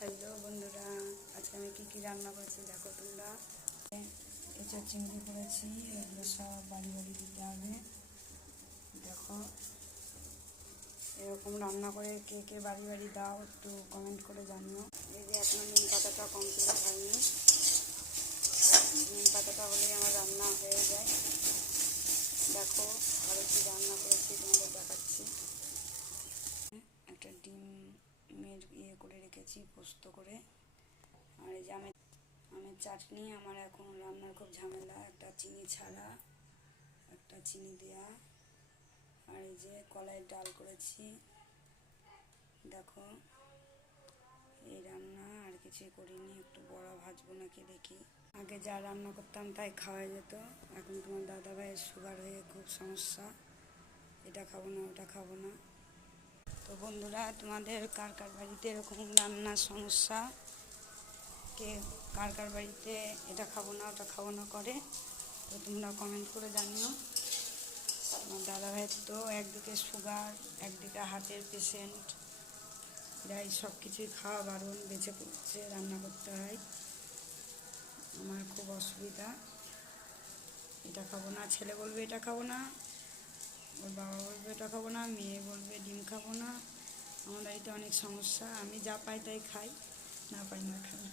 Hello বন্ধুরা, আজকে আমি কী রান্না করেছি দেখো তোমরা। এঁচোড় চিংড়ি করেছি, এগুলো সব বাড়ি বাড়ি দিতে হবে। দেখো এরকম রান্না করে কে কে বাড়ি বাড়ি দাও একটু কমেন্ট করে জানিও। এই যে এখনো নিম পাতাটা কমপ্লিট হয়নি, নিম পাতাটা হলেই আমার রান্না হয়ে যায়। দেখো আরও কি রান্না করেছি তোমাদের দেখাচ্ছি। একটা ডিমের করে রেখেছি পোস্ত করে। আর এই যে আমের চাটনি। আমার এখন রান্নার খুব ঝামেলা, একটা চিনি ছাড়া একটা চিনি দেওয়া। আর এই যে কলাইয়ের ডাল করেছি। দেখো এই রান্না, আর কিছুই করিনি। একটু বড়া ভাজবো নাকি দেখি। আগে যা রান্না করতাম তাই খাওয়া যেত, এখন তোমার দাদা ভাইয়ের সুগার হয়ে খুব সমস্যা, এটা খাবো না ওটা খাবো না। তো বন্ধুরা, তোমাদের কার কার বাড়িতে এরকম রান্নার সমস্যা, কে কার কার বাড়িতে এটা খাবো না ওটা খাবো না করে, তো তোমরা কমেন্ট করে জানিও। আমার দাদাভাইয়ের তো একদিকে সুগার, একদিকে হার্টের পেশেন্ট, যাই সব কিছুই খাওয়া বারণ, বেঁচে পড়ছে রান্না করতে হয়। আমার খুব অসুবিধা, এটা খাবো না, ছেলে বলবে এটা খাবো না, ওর বাবা বলবে এটা খাবো না, মেয়ে বলবে ডিম খাবো না। আমার বাড়িতে অনেক সমস্যা, আমি যা পাই তাই খাই, না পাই না খাই।